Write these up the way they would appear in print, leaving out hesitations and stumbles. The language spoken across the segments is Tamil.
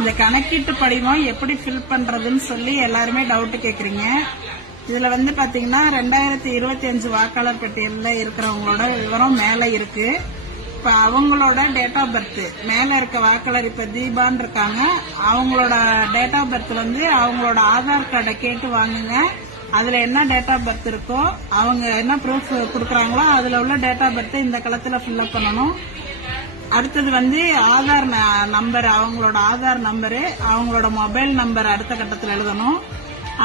இந்த கணக்கீட்டு படிவம் எப்படி ஃபில் பண்றதுன்னு சொல்லி எல்லாருமே டவுட் கேக்குறீங்க. இதுல வந்து பாத்தீங்கன்னா 2025 வாக்காளர் பட்டியல்ல இருக்கிறவங்களோட விவரம் மேல இருக்கு. இப்ப அவங்களோட டேட் ஆஃப் பர்த் மேல இருக்க வாக்காளர் இப்ப தீபான் இருக்காங்க. அவங்களோட டேட் ஆஃப் பர்த் வந்து அவங்களோட ஆதார் கார்டை கேட்டு வாங்குங்க. அதுல என்ன டேட் ஆஃப் பர்த் இருக்கோ அவங்க என்ன ப்ரூஃப் கொடுக்கறாங்களோ அதுல உள்ள டேட் ஆஃப் பர்த் இந்த களத்துல ஃபில் அப் பண்ணணும். அடுத்தது வந்து ஆதார் நம்பர், அவங்களோட ஆதார் நம்பரு, அவங்களோட மொபைல் நம்பர் அடுத்த கட்டத்தில் எழுதணும்.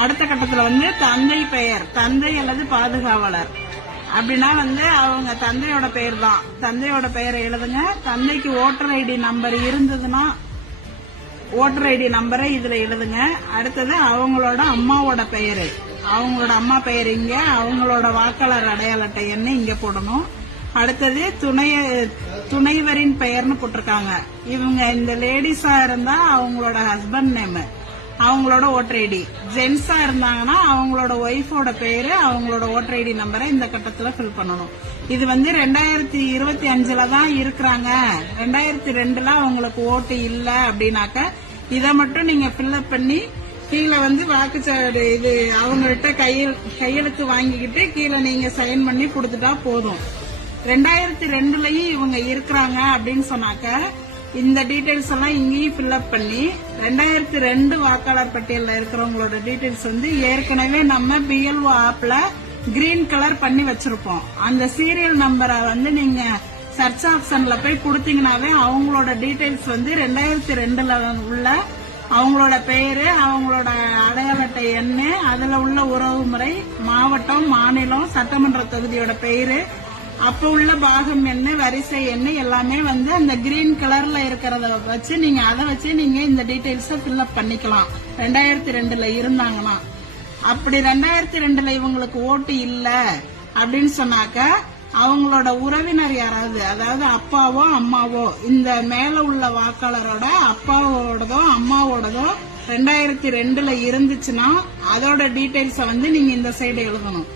அடுத்த கட்டத்தில் வந்து தந்தை பெயர், தந்தை அல்லது பாதுகாவலர் அப்படின்னா வந்து அவங்க தந்தையோட பெயர் தான். தந்தையோட பெயரை எழுதுங்க. தந்தைக்கு ஓட்டர் ஐடி நம்பர் இருந்ததுன்னா ஓட்டர் ஐடி நம்பரை இதுல எழுதுங்க. அடுத்தது அவங்களோட அம்மாவோட பெயரு, அவங்களோட அம்மா பெயர் இங்க, அவங்களோட வாக்காளர் அடையாள அட்டை எண்ணை இங்க போடணும். அடுத்தது துணைவரின் பெயர்னு போட்டிருக்காங்க. இவங்க இந்த லேடிஸா இருந்தா அவங்களோட ஹஸ்பண்ட் நேம், அவங்களோட ஓட்டர் ஐடி. ஜென்ஸா இருந்தாங்கன்னா அவங்களோட ஒய்ஃபோட பேரு, அவங்களோட ஓட்டர் ஐடி நம்பரை இந்த கட்டத்துல ஃபில் பண்ணணும். இது வந்து 2025 தான் இருக்கிறாங்க. 2002 அவங்களுக்கு ஓட்டு இல்ல அப்படின்னாக்க இதை மட்டும் நீங்க ஃபில்அப் பண்ணி கீழே வந்து வாக்குச்சாவடி இது அவங்கள்ட்ட கையெழுத்து வாங்கிக்கிட்டு கீழே நீங்க சைன் பண்ணி கொடுத்துட்டா போதும். 2002லயும் இவங்க இருக்கிறாங்க அப்படின்னு சொன்னாக்க இந்த டீடைல்ஸ் எல்லாம் இங்கேயும் ஃபில்அப் பண்ணி 2002 வாக்காளர் பட்டியலில் இருக்கிறவங்களோட டீடைல்ஸ் வந்து ஏற்கனவே நம்ம பிஎல்ஓ ஆப்ல கிரீன் கலர் பண்ணி வச்சிருப்போம். அந்த சீரியல் நம்பரை வந்து நீங்க சர்ச் ஆப்ஷன்ல போய் கொடுத்தீங்கன்னாவே அவங்களோட டீடைல்ஸ் வந்து 2002ல உள்ள அவங்களோட பெயரு, அவங்களோட அடையாள அட்டை எண்ணு, அதுல உள்ள உறவு முறை, மாவட்டம், மாநிலம், சட்டமன்ற தொகுதியோட பெயரு, அப்ப உள்ள பாகம் என்ன, வரிசை என்ன எல்லாமே வந்து அந்த கிரீன் கலர்ல இருக்கிறத வச்சு நீங்க அதை வச்சு நீங்க இந்த டீடைல்ஸ ஃபில்அப் பண்ணிக்கலாம். 2002ல இருந்தாங்கன்னா. அப்படி 2002ல இவங்களுக்கு ஓட்டு இல்ல அப்படின்னு சொன்னாக்க அவங்களோட உறவினர் யாராவது, அதாவது அப்பாவோ அம்மாவோ, இந்த மேல உள்ள வாக்காளரோட அப்பாவோடதோ அம்மாவோடதோ 2002ல இருந்துச்சுன்னா அதோட டீடைல்ஸ வந்து நீங்க இந்த சைடு எழுதணும்.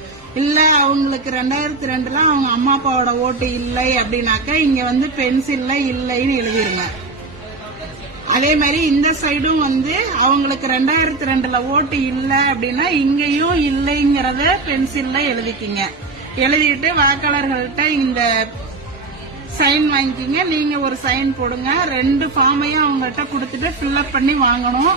இல்ல அவங்களுக்கு 2002ல அவங்க அம்மா அப்பாவோட ஓட்டு இல்லை அப்படின்னாக்க இங்க வந்து பென்சில்ல இல்லைன்னு எழுதிருங்க. அதே மாதிரி இந்த சைடும் வந்து அவங்களுக்கு 2002ல ஓட்டு இல்ல அப்படின்னா இங்கேயும் இல்லைங்கிறத பென்சில்ல எழுதிக்கிங்க. எழுதிட்டு வாக்காளர்கள்ட்ட இந்த சைன் வாங்கிக்கிங்க. நீங்க ஒரு சைன் போடுங்க. 2 ஃபார்மையும் அவங்கள்ட்ட கொடுத்துட்டு ஃபில்அப் பண்ணி வாங்கணும்.